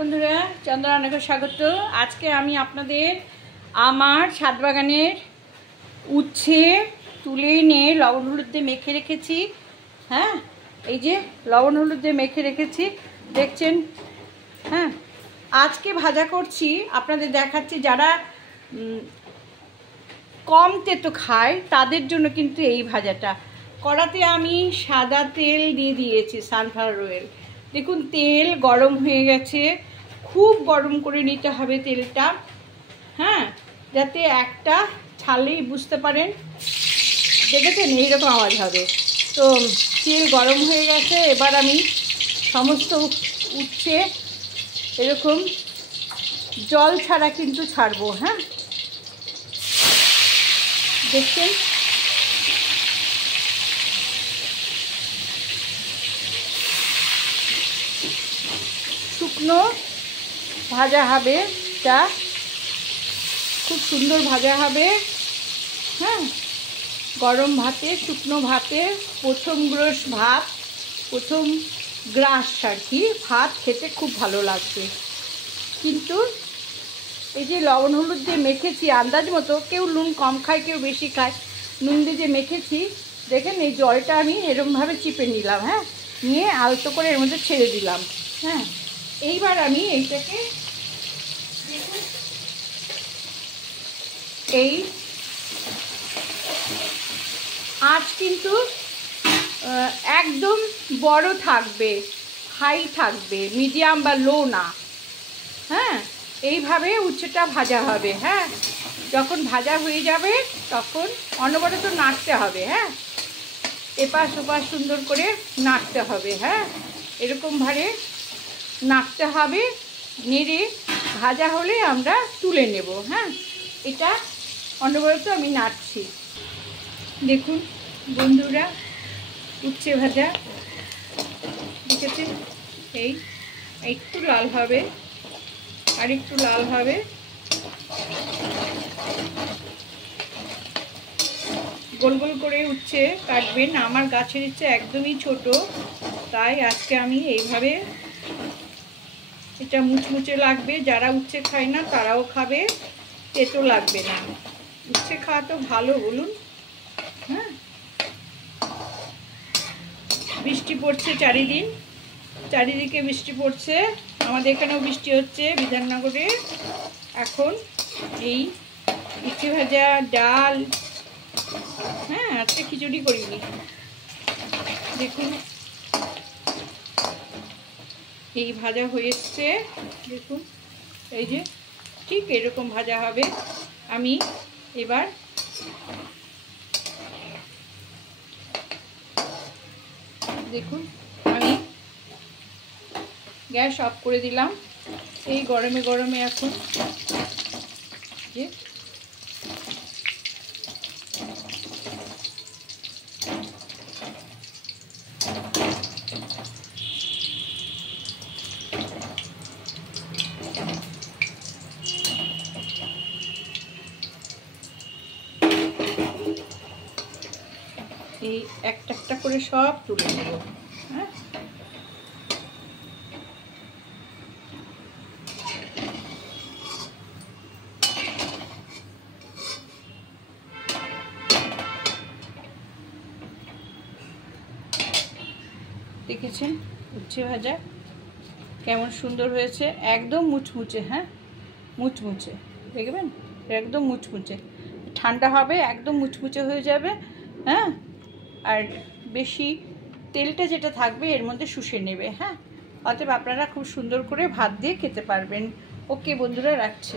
বন্ধুরা, চন্দ্ররান্নাকে স্বাগত। আজকে আমি আপনাদের আমার ছাদ বাগানের উচ্ছে তুলে এনে লবণ হলুদ দিয়ে মেখে রেখেছি। হ্যাঁ, এই যে লবণ হলুদ দিয়ে মেখে রেখেছি, দেখছেন। হ্যাঁ, আজকে ভাজা করছি, আপনাদের দেখাচ্ছি। যারা কম তেতো খায় তাদের জন্য কিন্তু এই ভাজাটা। কড়াতে আমি সাদা তেল দিয়ে দিয়েছি, সানফ্লাওয়ার অয়েল। দেখুন, তেল গরম হয়ে গেছে। খুব গরম করে নিতে হবে তেলটা, হ্যাঁ, যাতে একটা ছালেই বুঝতে পারেন। দেখেছেন, এইরকম আওয়াজ হবে। তো তেল গরম হয়ে গেছে। এবার আমি সমস্ত উচ্ছে এরকম জল ছাড়া কিন্তু ছাড়বো। হ্যাঁ, দেখছেন, শুকনো ভাজা হবে, তা খুব সুন্দর ভাজা হবে। হ্যাঁ, গরম ভাতে, শুকনো ভাতে প্রথম গ্রাস ভাত, প্রথম গ্রাস আর কি ভাত খেতে খুব ভালো লাগবে। কিন্তু এই যে লবণ হলুদ দিয়ে মেখেছি আন্দাজ মতো, কেউ নুন কম খায়, কেউ বেশি খায়। নুন দিয়ে যে মেখেছি, দেখেন এই জলটা আমি এরকমভাবে চিপে নিলাম। হ্যাঁ, নিয়ে আলতো করে এর মধ্যে ছেড়ে দিলাম। হ্যাঁ, এইবার আমি এইটাকে দেখুন, এই আঁচ কিন্তু একদম বড় থাকবে, হাই থাকবে, মিডিয়াম বা লো না। হ্যাঁ, এইভাবে উচ্ছেটা ভাজা হবে। হ্যাঁ, যখন ভাজা হয়ে যাবে তখন অনবরত নাড়তে হবে। হ্যাঁ, এপাশ ওপাশ সুন্দর করে নাড়তে হবে। হ্যাঁ, এরকমভাবে নাড়তে হবে। নেড়ে ভাজা হলে আমরা তুলে নেব। হ্যাঁ, এটা অনবরত আমি নাড়ছি। দেখুন বন্ধুরা, উচ্ছে ভাজা দেখেছেন, এই একটু লাল হবে, আর একটু লাল হবে। গোল গোল করে উচ্ছে কাটবেন। আমার গাছের ইচ্ছে একদমই ছোট, তাই আজকে আমি এইভাবে, এটা মুচমুচে লাগবে। যারা উচ্ছে খায় না তারাও খাবে, তেতো লাগবে না। উচ্ছে খাওয়া তো ভালো, বলুন। হ্যাঁ, বৃষ্টি পড়ছে চারিদিকে বৃষ্টি পড়ছে। আমাদের এখানেও বৃষ্টি হচ্ছে, বিধাননগরে। এখন এই উচ্ছে ভাজা, ডাল, হ্যাঁ, আজকে খিচুড়ি করিনি। দেখুন, এই ভাজা হয়ে এসছে। দেখুন, এই যে ঠিক এরকম ভাজা হবে। আমি এবার দেখুন, আমি গ্যাস অফ করে দিলাম। এই গরমে গরমে এখন যে এই একটা একটা করে সব তুলে নেব। হ্যাঁ, দেখেছেন উচ্ছে ভাজা কেমন সুন্দর হয়েছে, একদম মুচমুচে। হ্যাঁ, মুচমুচে, দেখবেন একদম মুচমুচে। ঠান্ডা হবে, একদম মুচমুচে হয়ে যাবে। হ্যাঁ, আর বেশি তেলটা যেটা থাকবে এর মধ্যে শুষে নেবে। হ্যাঁ, অতএব আপনারা খুব সুন্দর করে ভাত দিয়ে খেতে পারবেন। ওকে বন্ধুরা, রাখছি।